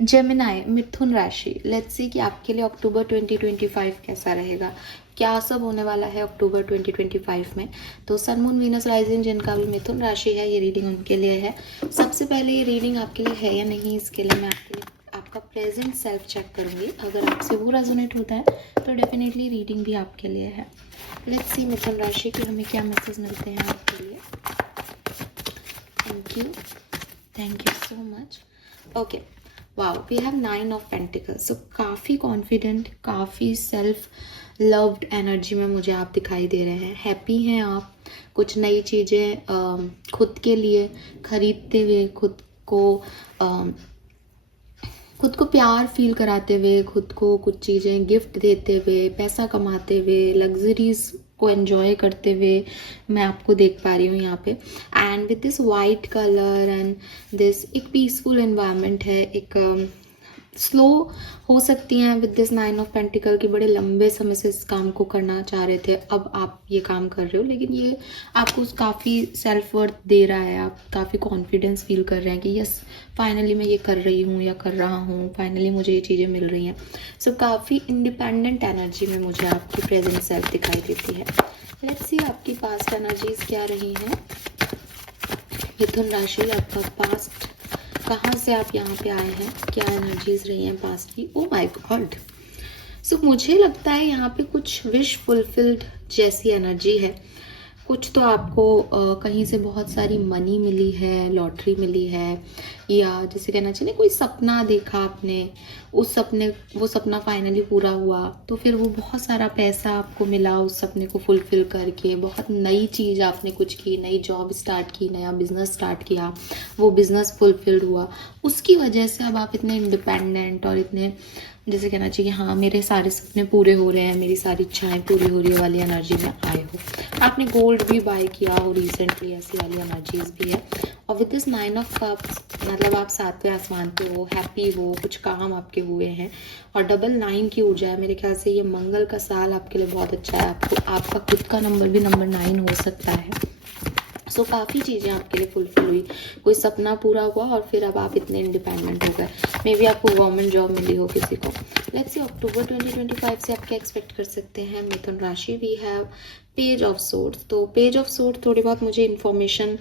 Gemini, मिथुन राशि, let's see कि आपके लिए अक्टूबर 2025 कैसा रहेगा, क्या सब होने वाला है अक्टूबर 2025 में। तो सन मून वीनस राइजिंग जिनका भी मिथुन राशि है, ये रीडिंग उनके लिए है। सबसे पहले ये रीडिंग आपके लिए है या नहीं, इसके लिए मैं आपके लिए आपका प्रेजेंट सेल्फ चेक करूँगी। अगर आपसे वो रेजोनेट होता है तो डेफिनेटली रीडिंग भी आपके लिए है। लेट्स सी मिथुन राशि के हमें क्या मैसेज मिलते हैं आपके लिए। Thank you so much. Okay, wow, we have 9 of pentacles. So काफ़ी कॉन्फिडेंट, काफ़ी सेल्फ लव्ड एनर्जी में मुझे आप दिखाई दे रहे हैं। हैप्पी हैं आप, कुछ नई चीज़ें खुद के लिए खरीदते हुए, खुद को प्यार फील कराते हुए, खुद को कुछ चीज़ें गिफ्ट देते हुए, पैसा कमाते हुए, लग्जरीज को एंजॉय करते हुए मैं आपको देख पा रही हूँ यहाँ पे। And with this white colour and this एक पीसफुल एनवायरनमेंट है, एक स्लो हो सकती हैं विद दिस 9 ऑफ पेंटिकल की। बड़े लंबे समय से इस काम को करना चाह रहे थे, अब आप ये काम कर रहे हो, लेकिन ये आपको काफ़ी सेल्फ वर्थ दे रहा है। आप काफ़ी कॉन्फिडेंस फील कर रहे हैं कि यस, फाइनली मैं ये कर रही हूँ या कर रहा हूँ, फाइनली मुझे ये चीज़ें मिल रही हैं। सो काफ़ी इंडिपेंडेंट एनर्जी में मुझे आपकी प्रेजेंट सेल्फ दिखाई देती है। लेट्स सी आपकी पास्ट एनर्जीज क्या रही हैं। मिथुन राशि, आपका पास्ट, कहाँ से आप यहाँ पे आए हैं, क्या एनर्जीज रही हैं पास्ट की। ओ माय गॉड, सो मुझे लगता है यहाँ पे कुछ विश फुलफिल्ड जैसी एनर्जी है। कुछ तो आपको कहीं से बहुत सारी मनी मिली है, लॉटरी मिली है, या जिसे कहना चाहिए कोई सपना देखा आपने, वो सपना फाइनली पूरा हुआ, तो फिर वो बहुत सारा पैसा आपको मिला उस सपने को फुलफिल करके। बहुत नई चीज़ आपने कुछ की, नई जॉब स्टार्ट की, नया बिजनेस स्टार्ट किया, वो बिजनेस फुलफिल्ड हुआ। उसकी वजह से अब आप इतने इंडिपेंडेंट और इतने, जैसे कहना चाहिए हाँ, मेरे सारे सपने पूरे हो रहे हैं, मेरी सारी इच्छाएं पूरी हो रही है वाली एनर्जी में आए हो। आपने गोल्ड भी बाय किया हो रिसेंटली, ऐसी वाली एनर्जीज भी है। और विद दिस 9 ऑफ कप्स, मतलब आप 7वें आसमान पे हो, हैप्पी हो, कुछ काम आपके हुए हैं, और डबल 9 की ऊर्जा है। मेरे ख्याल से ये मंगल का साल आपके लिए बहुत अच्छा है। आपका खुद का नंबर भी नंबर 9 हो सकता है। सो काफ़ी चीज़ें आपके लिए फुलफिल हुई, कोई सपना पूरा हुआ, और फिर अब आप इतने इंडिपेंडेंट हो गए। मे बी आपको गवर्नमेंट जॉब मिली हो किसी को। लेट्स सी अक्टूबर 2025 से आप क्या एक्सपेक्ट कर सकते हैं मिथुन राशि। We have page of swords. तो पेज ऑफ सोर्ड थोड़ी बहुत मुझे इन्फॉर्मेशन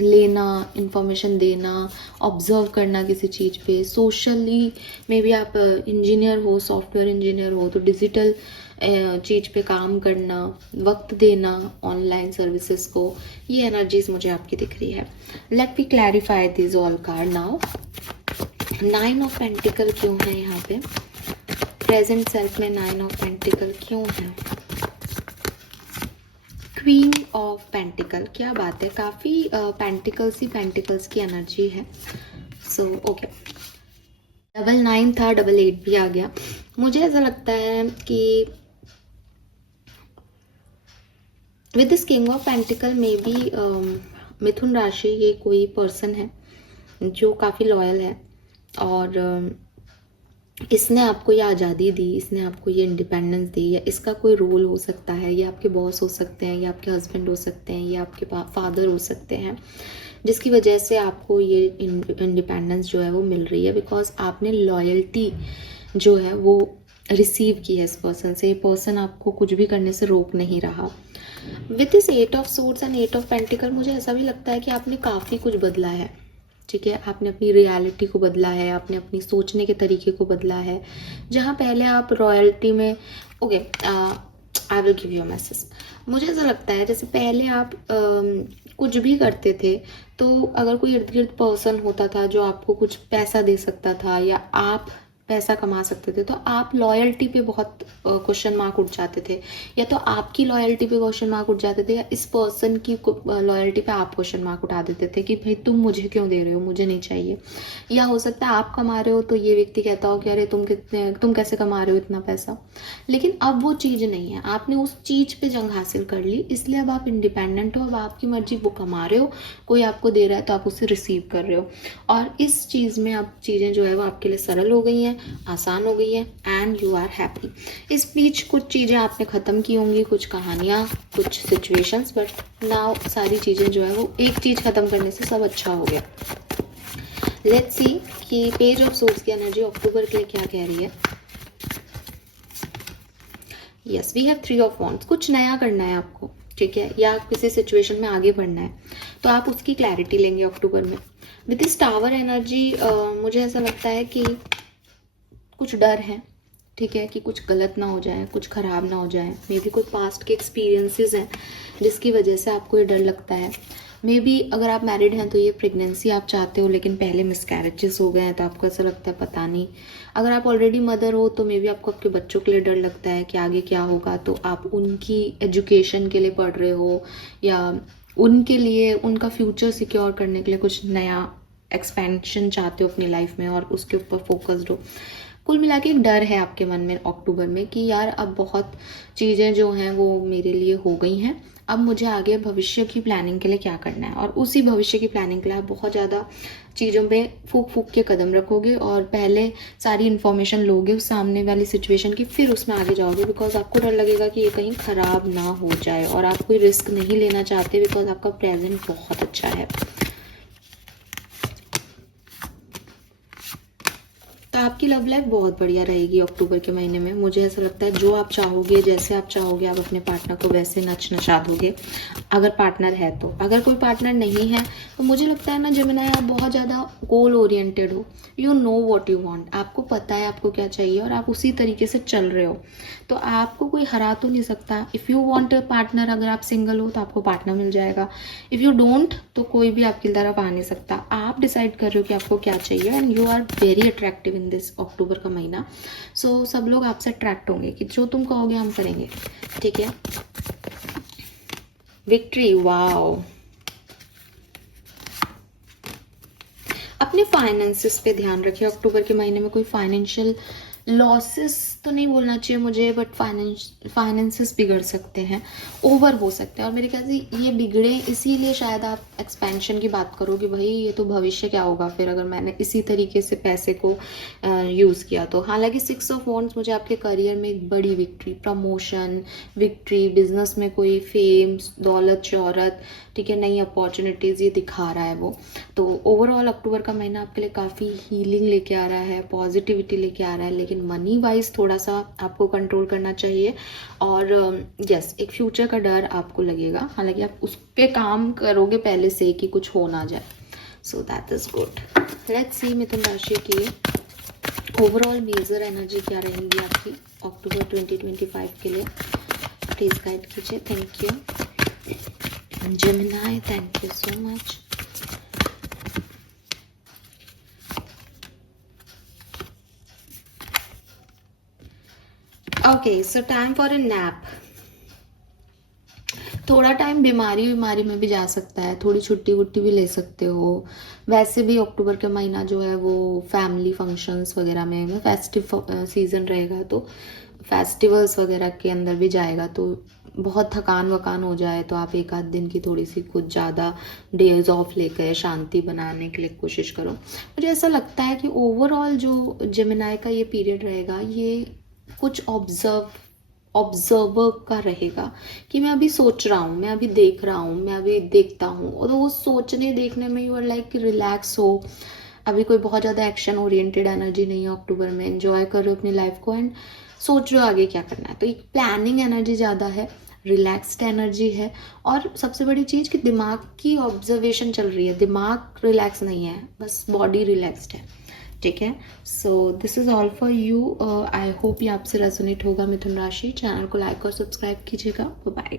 लेना, इंफॉर्मेशन देना, ऑब्जर्व करना किसी चीज़ पे, सोशली मे बी आप इंजीनियर हो, सॉफ्टवेयर इंजीनियर हो, तो डिजिटल चीज़ पे काम करना, वक्त देना ऑनलाइन सर्विसेज को, ये एनर्जीज मुझे आपकी दिख रही है। Let me clarify this all card now. 9 of pentacle क्यों है यहाँ पे, प्रेजेंट सेल्फ में 9 ऑफ पेंटिकल क्यों है। क्वीन ऑफ पेंटिकल, क्या बात है, काफ़ी पेंटिकल्स ही पेंटिकल्स की एनर्जी है। सो ओके, डबल 9 था, डबल 8 भी आ गया। मुझे ऐसा लगता है कि with this king of pentacle may be मिथुन राशि, ये कोई पर्सन है जो काफ़ी लॉयल है, और इसने आपको ये आज़ादी दी, इसने आपको ये इंडिपेंडेंस दी, या इसका कोई रोल हो सकता है। ये आपके बॉस हो सकते हैं, या आपके हस्बैंड हो सकते हैं, या आपके फादर हो सकते हैं, जिसकी वजह से आपको ये इंडिपेंडेंस जो है वो मिल रही है, बिकॉज आपने लॉयल्टी जो है वो रिसीव की है इस पर्सन से। ये पर्सन आपको कुछ भी करने से रोक नहीं रहा। With this 8 of swords and 8 of pentacle, मुझे ऐसा भी लगता है कि आपने काफ़ी कुछ बदला है। ठीक है, आपने अपनी रियलिटी को बदला है, आपने अपनी सोचने के तरीके को बदला है। जहाँ पहले आप रॉयल्टी में, okay, I will give you a message. मुझे ऐसा लगता है जैसे पहले आप कुछ भी करते थे, तो अगर कोई इर्द गिर्द पर्सन होता था जो आपको कुछ पैसा दे सकता था, या आप पैसा कमा सकते थे, तो आप लॉयल्टी पे बहुत क्वेश्चन मार्क उठ जाते थे, या तो आपकी लॉयल्टी पे क्वेश्चन मार्क उठ जाते थे, या इस पर्सन की लॉयल्टी पे आप क्वेश्चन मार्क उठा देते थे कि भाई तुम मुझे क्यों दे रहे हो, मुझे नहीं चाहिए। या हो सकता है आप कमा रहे हो तो ये व्यक्ति कहता हो कि अरे तुम कैसे कमा रहे हो इतना पैसा। लेकिन अब वो चीज़ नहीं है, आपने उस चीज़ पे जंग हासिल कर ली, इसलिए अब आप इंडिपेंडेंट हो। अब आपकी मर्जी, वो कमा रहे हो, कोई आपको दे रहा है तो आप उसे रिसीव कर रहे हो, और इस चीज़ में अब चीज़ें जो है वो आपके लिए सरल हो गई हैं, आसान हो गई है, एंड यू आर हैप्पी। इस बीच कुछ चीज़ें आपने ख़त्म की होंगी, कुछ कहानियाँ, कुछ सिचुएशंस, बट नाउ सारी चीज़ें जो है वो एक चीज़ ख़त्म करने से सब अच्छा हो गया। लेट्स सी कि पेज ऑफ सोर्स की एनर्जी अक्टूबर के लिए क्या कह रही है। Yes, we have 3 of wands. कुछ नया करना है आपको, ठीक है, या किसी सिचुएशन में आगे बढ़ना है, तो आप उसकी क्लैरिटी लेंगे अक्टूबर में। विद दिस टावर एनर्जी मुझे ऐसा लगता है कि कुछ डर है, ठीक है, कि कुछ गलत ना हो जाए, कुछ ख़राब ना हो जाए। मे बी कोई पास्ट के एक्सपीरियंसेस हैं जिसकी वजह से आपको ये डर लगता है। मे बी अगर आप मैरिड हैं तो ये प्रेगनेंसी आप चाहते हो, लेकिन पहले मिसकैरेजेस हो गए हैं तो आपको ऐसा लगता है पता नहीं। अगर आप ऑलरेडी मदर हो तो मे बी आपको आपके बच्चों के लिए डर लगता है कि आगे क्या होगा, तो आप उनकी एजुकेशन के लिए पढ़ रहे हो या उनके लिए उनका फ्यूचर सिक्योर करने के लिए कुछ नया एक्सपेंशन चाहते हो अपनी लाइफ में और उसके ऊपर फोकस्ड हो। कुल मिला के एक डर है आपके मन में अक्टूबर में कि यार अब बहुत चीज़ें जो हैं वो मेरे लिए हो गई हैं, अब मुझे आगे भविष्य की प्लानिंग के लिए क्या करना है। और उसी भविष्य की प्लानिंग के लिए आप बहुत ज़्यादा चीज़ों पे फूक फूक के कदम रखोगे और पहले सारी इन्फॉर्मेशन लोगे उस सामने वाली सिचुएशन की, फिर उसमें आगे जाओगे, बिकॉज आपको डर लगेगा कि ये कहीं ख़राब ना हो जाए और आप कोई रिस्क नहीं लेना चाहते बिकॉज आपका प्रेजेंट बहुत अच्छा है। तो आपकी लव लाइफ बहुत बढ़िया रहेगी अक्टूबर के महीने में। मुझे ऐसा लगता है जो आप चाहोगे, जैसे आप चाहोगे, आप अपने पार्टनर को वैसे नचा दोगे, अगर पार्टनर है तो। अगर कोई पार्टनर नहीं है तो मुझे लगता है ना जेमिनी, आप बहुत ज़्यादा गोल ओरिएंटेड हो। You know what you want, आपको पता है आपको क्या चाहिए और आप उसी तरीके से चल रहे हो, तो आपको कोई हरा तो नहीं सकता। If you want a partner, अगर आप सिंगल हो तो आपको पार्टनर मिल जाएगा। इफ़ यू डोंट तो कोई भी आपकी तरफ आ नहीं सकता। आप डिसाइड कर रहे हो कि आपको क्या चाहिए and you are very attractive in this October का महीना। सो सब लोग आपसे अट्रैक्ट होंगे कि जो तुम कहोगे हम करेंगे, ठीक है। Victory, wow. अपने फाइनेंसेस पे ध्यान रखिए अक्टूबर के महीने में। कोई फाइनेंशियल लॉसेस तो नहीं बोलना चाहिए मुझे, बट फाइनेंसेस बिगड़ सकते हैं, ओवर हो सकते हैं। और मेरे ख्याल से ये बिगड़े इसीलिए शायद आप एक्सपेंशन की बात करो कि भाई ये तो भविष्य क्या होगा फिर अगर मैंने इसी तरीके से पैसे को यूज़ किया तो। हालांकि 6 ऑफ वॉन्ड्स मुझे आपके करियर में एक बड़ी विक्ट्री, प्रमोशन, विक्ट्री, बिजनेस में कोई फेम, दौलत, शोहरत, ठीक है, नई अपॉर्चुनिटीज़ ये दिखा रहा है वो। तो ओवरऑल अक्टूबर का महीना आपके लिए काफ़ी हीलिंग लेके आ रहा है, पॉजिटिविटी लेके आ रहा है, लेकिन मनी वाइज थोड़ा सा आपको कंट्रोल करना चाहिए। और यस, एक फ्यूचर का डर आपको लगेगा, हालांकि आप उस पर काम करोगे पहले से कि कुछ हो ना जाए। So that is good. Let's see मिथुन राशि की ओवरऑल मेजर एनर्जी क्या रहेंगी आपकी अक्टूबर 2025 के लिए। प्लीज़ गाइड कीजिए। Thank you Gemini, thank you so much. Okay, so time for a nap. थोड़ा टाइम बीमारी में भी जा सकता है, थोड़ी छुट्टी वुट्टी भी ले सकते हो। वैसे भी अक्टूबर का महीना जो है वो फैमिली फंक्शंस वगैरह में फेस्टिव सीजन रहेगा, तो फेस्टिवल्स वगैरह के अंदर भी जाएगा, तो बहुत थकान वकान हो जाए तो आप एक आध दिन की थोड़ी सी कुछ ज़्यादा डेज ऑफ लेकर शांति बनाने के लिए कोशिश करो। मुझे ऐसा लगता है कि ओवरऑल जो जेमिनी का ये पीरियड रहेगा ये कुछ ऑब्जर्वर का रहेगा कि मैं अभी सोच रहा हूँ, मैं अभी देख रहा हूँ, मैं अभी देखता हूँ, और वो सोचने देखने में यू आर लाइक रिलैक्स हो। अभी कोई बहुत ज़्यादा एक्शन ओरिएंटेड एनर्जी नहीं है अक्टूबर में, एंजॉय कर रहे हो अपनी लाइफ को एंड सोच रहे हो आगे क्या करना है। तो एक प्लानिंग एनर्जी ज़्यादा है, रिलैक्स्ड एनर्जी है, और सबसे बड़ी चीज़ कि दिमाग की ऑब्जर्वेशन चल रही है, दिमाग रिलैक्स नहीं है, बस बॉडी रिलैक्स्ड है, ठीक है। So this is all for you. I hope ये आपसे रेजोनेट होगा मिथुन राशि। चैनल को लाइक और सब्सक्राइब कीजिएगा। बाय।